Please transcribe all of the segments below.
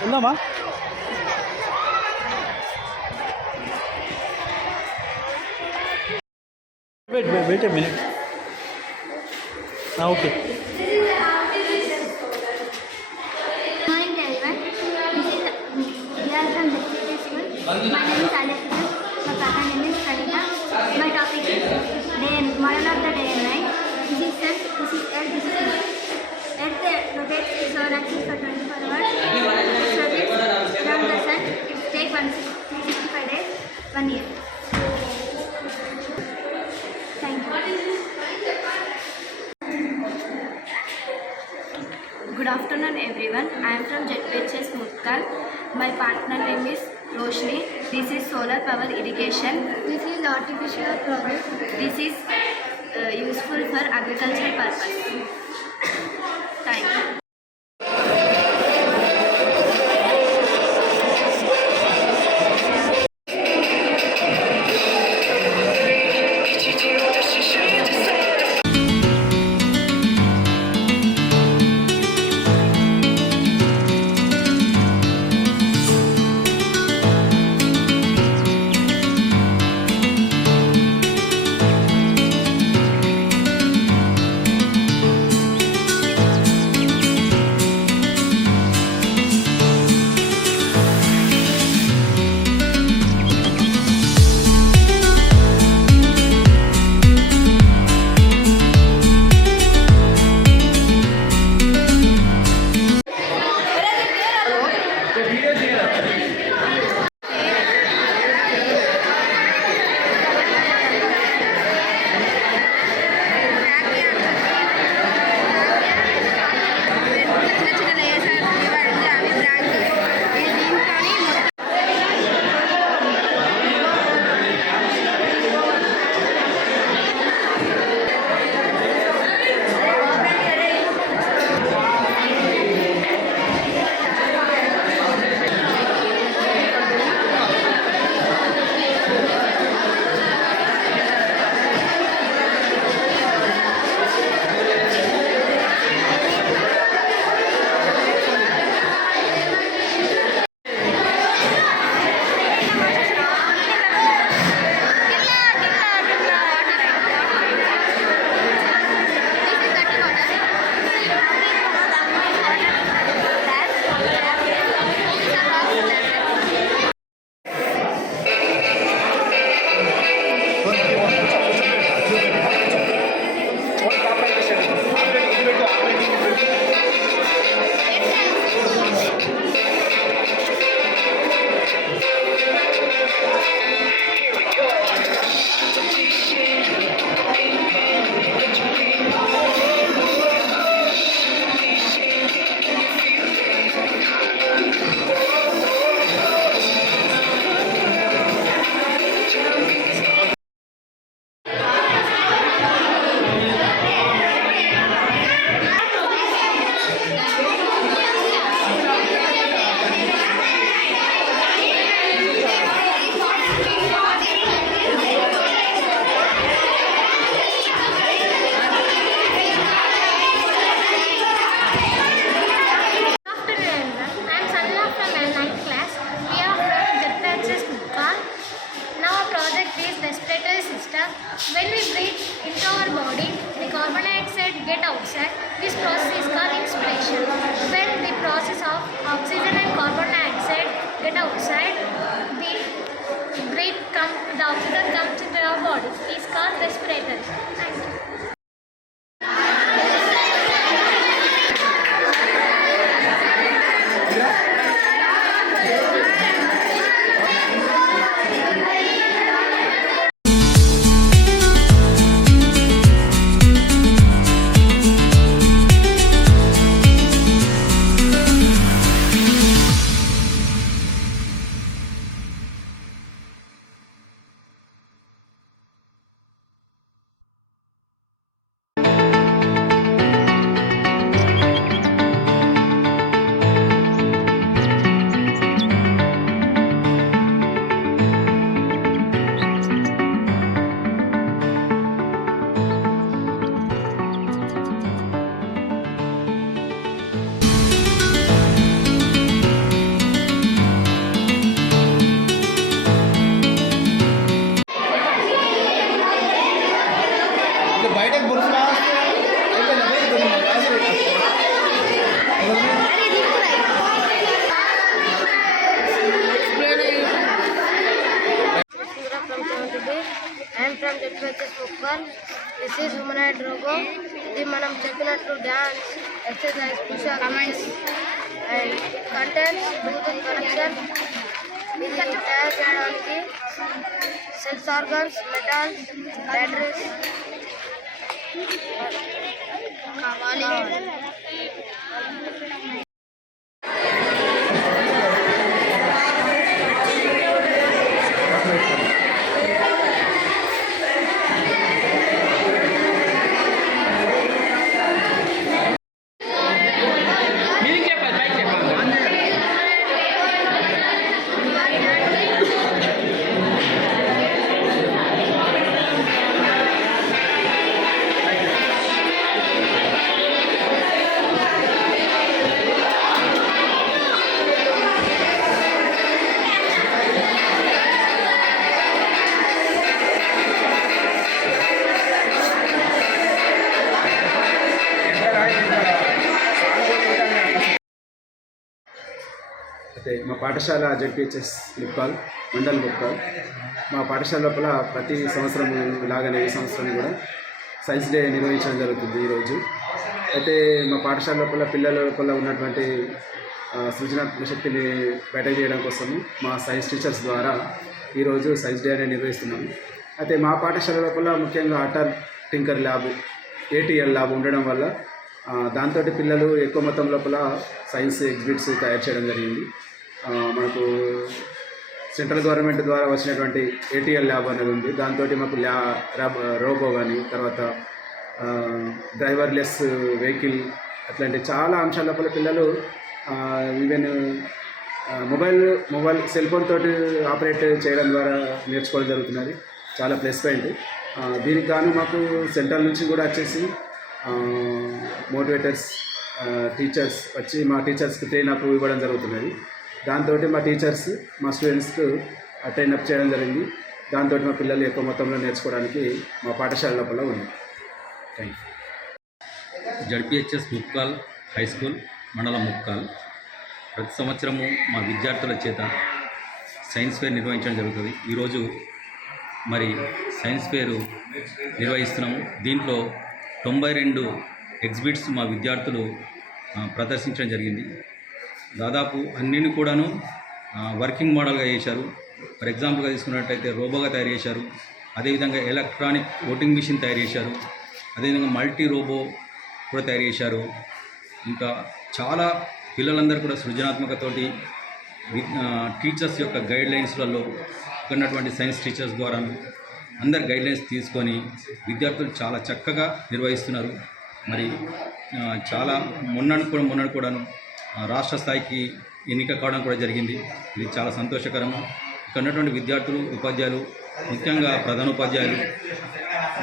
వెళ్దామా? Wait a minute. Okay. My name is Alexis. My papa name is Kalita. My topic is day and model of the day and night. This is sun, this is earth, this is earth. Earth rotates its own axis for 24 hours. It rotates around the sun. It takes 365 days, 1 year. Thank you. Good afternoon everyone. I am from ZPHS Mutkal. My partner name is Roshni. This is solar power irrigation. This is artificial progress. This is useful for agricultural purpose. Thank you. Humanoid robot. ఇది మనం చెప్పినట్లు dance, exercise, pushup, comments and contents, bluetooth connection. ఇది తయారు చేయడానికి cells organs, metals, batteries కావాలి. అయితే మా పాఠశాల జడ్పిహెచ్ఎస్ ముక్కాల్ మండల్ ముక్కాల్. మా పాఠశాల లోపల ప్రతి సంవత్సరం లాగానే ఈ సంవత్సరం కూడా సైన్స్ డే నిర్వహించడం జరుగుతుంది ఈరోజు. అయితే మా పాఠశాల లోపల పిల్లల లోపల ఉన్నటువంటి సృజనాత్మక శక్తిని బయటకు చేయడం కోసము మా సైన్స్ టీచర్స్ ద్వారా ఈరోజు సైన్స్ డే అనేది నిర్వహిస్తున్నాము. అయితే మా పాఠశాల లోపల ముఖ్యంగా Atal tinker lab, ATL lab ఉండడం వల్ల దాంతో పిల్లలు ఎక్కువ మొత్తం లోపల సైన్స్ ఎగ్జిబిట్స్ తయారు చేయడం జరిగింది. మనకు సెంట్రల్ గవర్నమెంట్ ద్వారా వచ్చినటువంటి ATL ల్యాబ్ అనేది ఉంది. దాంతో మాకు రోబో కానీ, తర్వాత డ్రైవర్లెస్ వెహికల్, అట్లాంటి చాలా అంశాల లోపల పిల్లలు ఈవెన్ మొబైల్ సెల్ ఫోన్ తోటి ఆపరేట్ చేయడం ద్వారా నేర్చుకోవడం జరుగుతున్నది. చాలా ప్లస్ పాయింట్. దీనికి గాను మాకు సెంట్రల్ నుంచి కూడా వచ్చేసి మోటివేటర్స్, టీచర్స్ వచ్చి మా టీచర్స్కి ట్రైనప్ ఇవ్వడం జరుగుతున్నది. దాంతో మా టీచర్స్ మా స్టూడెంట్స్కు ట్రైనప్ చేయడం జరిగింది. దాంతో మా పిల్లలు ఎక్కువ మొత్తంలో నేర్చుకోవడానికి మా పాఠశాల లోపల ఉంది. Thank you. ZPHS Mukkal high school మండలం ముక్కాల్ ప్రతి సంవత్సరము మా విద్యార్థుల చేత సైన్స్ ఫేర్ నిర్వహించడం జరుగుతుంది. ఈరోజు మరి సైన్స్ ఫేరు నిర్వహిస్తున్నాము. దీంట్లో 92 ఎగ్జిబిట్స్ మా విద్యార్థులు ప్రదర్శించడం జరిగింది. దాదాపు అన్నిని కూడాను వర్కింగ్ మోడల్గా చేశారు. ఫర్ ఎగ్జాంపుల్గా తీసుకున్నట్టయితే రోబోగా తయారు చేశారు. అదేవిధంగా ఎలక్ట్రానిక్ ఓటింగ్ మిషన్ తయారు చేశారు. అదేవిధంగా మల్టీ రోబో కూడా తయారు చేశారు. ఇంకా చాలా పిల్లలందరూ కూడా సృజనాత్మకతోటి టీచర్స్ యొక్క గైడ్లైన్స్లలో ఉన్నటువంటి సైన్స్ టీచర్స్ ద్వారా అందరు గైడ్లైన్స్ తీసుకొని విద్యార్థులు చాలా చక్కగా నిర్వహిస్తున్నారు. మరి చాలా మొన్నటి కూడాను రాష్ట్ర స్థాయికి ఎన్నిక కావడం కూడా జరిగింది. ఇది చాలా సంతోషకరము. ఇక్కడ ఉన్నటువంటి విద్యార్థులు, ఉపాధ్యాయులు, ముఖ్యంగా ప్రధానోపాధ్యాయులు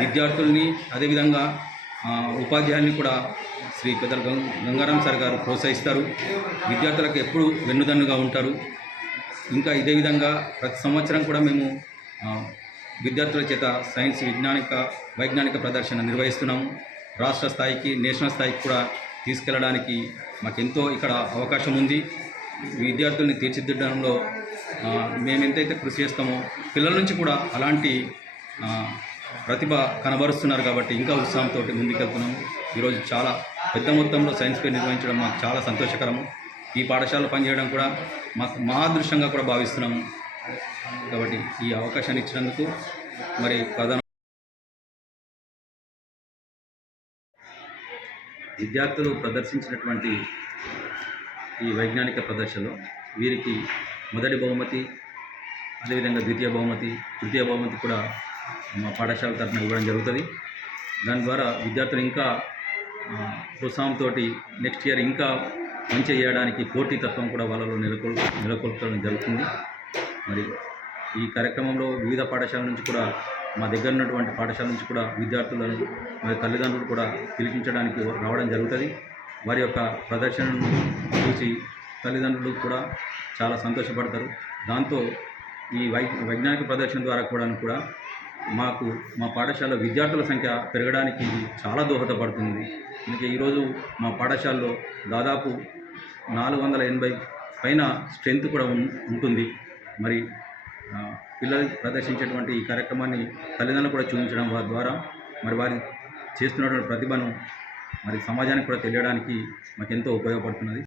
విద్యార్థుల్ని, అదేవిధంగా ఉపాధ్యాయుల్ని కూడా శ్రీ పెద్దల గంగారాం సార్ గారు ప్రోత్సహిస్తారు. విద్యార్థులకు ఎప్పుడు వెన్నుదన్నుగా ఉంటారు. ఇంకా ఇదే విధంగా ప్రతి సంవత్సరం కూడా మేము విద్యార్థుల చేత సైన్స్ వైజ్ఞానిక ప్రదర్శన నిర్వహిస్తున్నాము. రాష్ట్ర స్థాయికి, నేషనల్ స్థాయికి కూడా తీసుకెళ్ళడానికి మాకెంతో ఇక్కడ అవకాశం ఉంది. విద్యార్థుల్ని తీర్చిదిద్దడంలో మేము ఎంతైతే కృషి చేస్తామో పిల్లల నుంచి కూడా అలాంటి ప్రతిభ కనబరుస్తున్నారు. కాబట్టి ఇంకా ఉత్సాహంతో ముందుకెళ్తున్నాము. ఈరోజు చాలా పెద్ద మొత్తంలో సైన్స్ ఫేర్ నిర్వహించడం మాకు చాలా సంతోషకరము. ఈ పాఠశాలలో పనిచేయడం కూడా మాకు మా అదృష్టంగా కూడా భావిస్తున్నాము. కాబట్టి ఈ అవకాశాన్ని ఇచ్చినందుకు మరి విద్యార్థులు ప్రదర్శించినటువంటి ఈ వైజ్ఞానిక ప్రదర్శనలో వీరికి మొదటి బహుమతి, అదేవిధంగా ద్వితీయ బహుమతి, తృతీయ బహుమతి కూడా మా పాఠశాల తరఫున ఇవ్వడం జరుగుతుంది. దాని ద్వారా విద్యార్థులు ఇంకా ప్రోత్సాహంతో నెక్స్ట్ ఇయర్ ఇంకా మంచి చేయడానికి పోటీతత్వం కూడా వాళ్ళలో నెలకొల్పడం జరుగుతుంది. మరి ఈ కార్యక్రమంలో వివిధ పాఠశాలల నుంచి కూడా, మా దగ్గర ఉన్నటువంటి పాఠశాల నుంచి కూడా విద్యార్థులను, మరి తల్లిదండ్రులు కూడా పిలిపించడానికి రావడం జరుగుతుంది. వారి యొక్క ప్రదర్శనను చూసి తల్లిదండ్రులు కూడా చాలా సంతోషపడతారు. దాంతో ఈ వైజ్ఞానిక ప్రదర్శన ద్వారా కూడా మాకు మా పాఠశాల విద్యార్థుల సంఖ్య పెరగడానికి ఇది చాలా దోహదపడుతుంది. అందుకే ఈరోజు మా పాఠశాలలో దాదాపు 480 పైన స్ట్రెంత్ కూడా ఉంటుంది. మరి పిల్లలు ప్రదర్శించేటువంటి ఈ కార్యక్రమాన్ని తల్లిదండ్రులు కూడా చూపించడం ద్వారా మరి వారి చేస్తున్నటువంటి ప్రతిభను మరి సమాజానికి కూడా తెలియడానికి మాకు ఎంతో ఉపయోగపడుతున్నది.